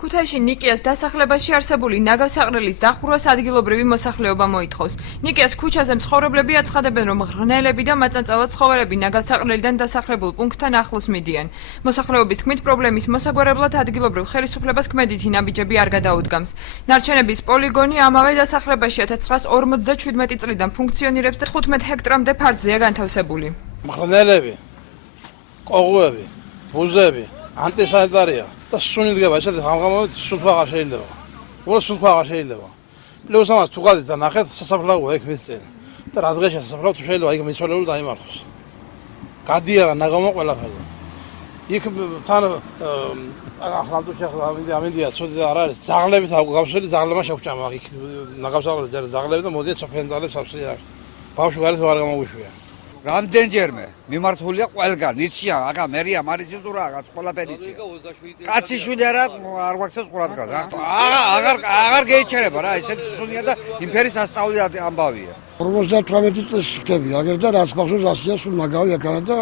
ქუთაისში ნიკიას დასახლებაში არსებული ნაგავსაყრელის დახურვას ადგილობრივი მოსახლეობა მოითხოვს. ნიკიას ქუჩაზე მცხოვრებლები აცხადებენ, რომ მღრღნელები და მაწანწალო ცხოველები ნაგავსაყრელიდან დასახლებულ პუნქტთან ახლოს მიდიან. მოსახლეობის თქმით, პრობლემის მოსაგვარებლად ადგილობრივ ხელისუფლებას ქმედითი ნაბიჯები არ გადაუდგამს. ნარჩენების პოლიგონი ამავე დასახლებაში 1957 წლიდან ფუნქციონირებს და 15 ჰექტრამდე ფართზეა განთავსებული. მღრღნელები, ყოღუები, ბუზები, ანტისანიტარია და სუნი დგება ესეთი ღამღამობით სუნთქვა აღარ შეიძლება. უბრალოდ სუნთქვა აღარ შეიძლება. პლუს ამას თუ გადით და ნახეთ სასაფლაოა იქ მის წინ. და რა დღეშია სასაფლაო თუ შეიძლება იქ მიცვალებული დაიმარხოს. გადიარა ნაგავმა ყველაფერზე. იქ თან ახლა თუ შეხლა ამინდია ცოტა არ არის ძაღლებით გავსველი ძაღლება შევჭამა იქ ნაგავსაყრელი ძაღლები და მოდიეთ სოფიენ ძაღლებს ავსრია. ბავშვი გარეთ არ გამოუშვია. რამდენჯერმე მიმართულია ყველგან, იციან, აგა მერია მარიციტურა, რაღაც ყველაფერიცია. კაცი შვილი არ გვაქვს ყურადღება. აღარ გეიჩერება რა, ესეთი სუნია და იმფერის ასწავლი ამბავია. 58 წელს ხდები, აგერ და რაც მახსოვს ასია სულ მაგავი აქანა და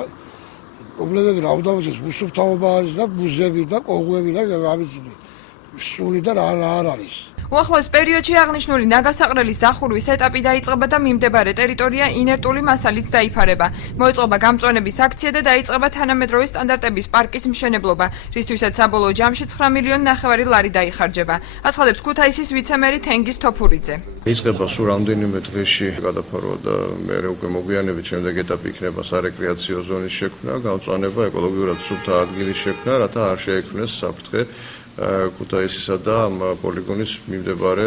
პრობლემები რა უდავდეს, უსუფთავობა არის და ბუზები და ყოღუები და რა ვიცი. სული და რა არის. უახლოეს პერიოდში აღნიშნული ნაგავსაყრელის დახურვის ეტაპი დაიწყება და მიმდებარე ტერიტორია ინერტული მასალით დაიფარება. მოეწყობა გამწვანების აქცია და დაიწყება თანამედროვე სტანდარტების პარკის მშენებლობა, რისთვისაც საბოლოო ჯამში 9,5 მილიონი ლარი დაიხარჯება. აცხადებს ქუთაისის ვიცე-მერი თენგიზ თოფურიძე. იწყება სულ რამდენიმე დღეში გადაფარვა და მერე უკვე მოგვიანებით შემდეგ ეტაპი იქნება სარეკრეაციო ზონის შექმნა, გამწვანება, ეკოლოგიურად სუფთა ადგილის შექმნა, რათა არ შეექმნეს საფრთხე ქუთაისისა და პოლიგონის მიმდებარე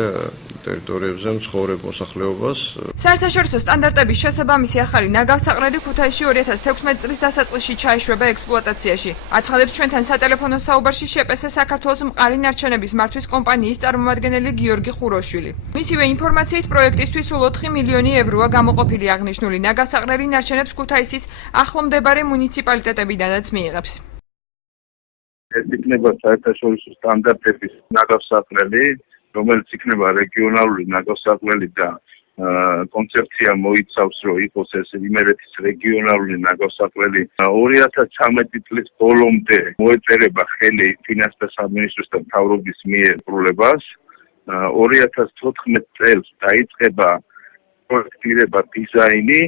ტერიტორიებზე მცხოვრებ მოსახლეობას. საერთაშორისო სტანდარტების შესაბამისი ახალი ნაგავსაყრელი ქუთაისში 2016 წლის დასაწყისში ჩაეშვება ექსპლუატაციაში. აცხადებს ჩვენთან სატელეფონო საუბარში შპს საქართველოს მყარი ნარჩენების მართვის კომპანიის წარმომადგენელი გიორგი ხუროშვილი. მისივე ინფორმაციით პროექტისთვის სულ 4 მილიონი ევროა გამოყოფილი აღნიშნული ნაგავსაყრელი ნარჩენებს ქუთაისის ახლო მდებარე მუნიციპალიტეტებიდანაც მიიღებს. ეს იქნება საერთაშორისო სტანდარტების ნაგავსაყრელი, რომელიც იქნება რეგიონალური ნაგავსაყრელი და კონცეფცია მოიცავს, რომ იყოს ეს იმერეთის რეგიონალური ნაგავსაყრელი. 2013 წლის ბოლომდე მოეწერება ხელი ფინანსთა სამინისტროს და მთავრობის მიერ პრობლემას. 2014 წელს დაიწყება პროექტირება დიზაინი,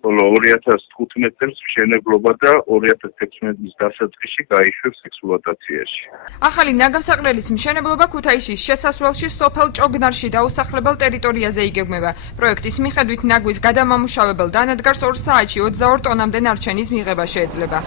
ხოლო 2015 წელს მშენებლობა და 2016 წლის დასაწყისში გაიშვებს ექსპლუატაციაში. ახალი ნაგავსაყრელის მშენებლობა ქუთაისის შესასვლელში სოფელ ჭოგნარში დაუსახლებელ ტერიტორიაზე იგეგმება. პროექტის მიხედვით ნაგვის გადამამუშავებელ დანადგარს 2 საათში 22 ტონამდე ნარჩენის მიღება შეიძლება.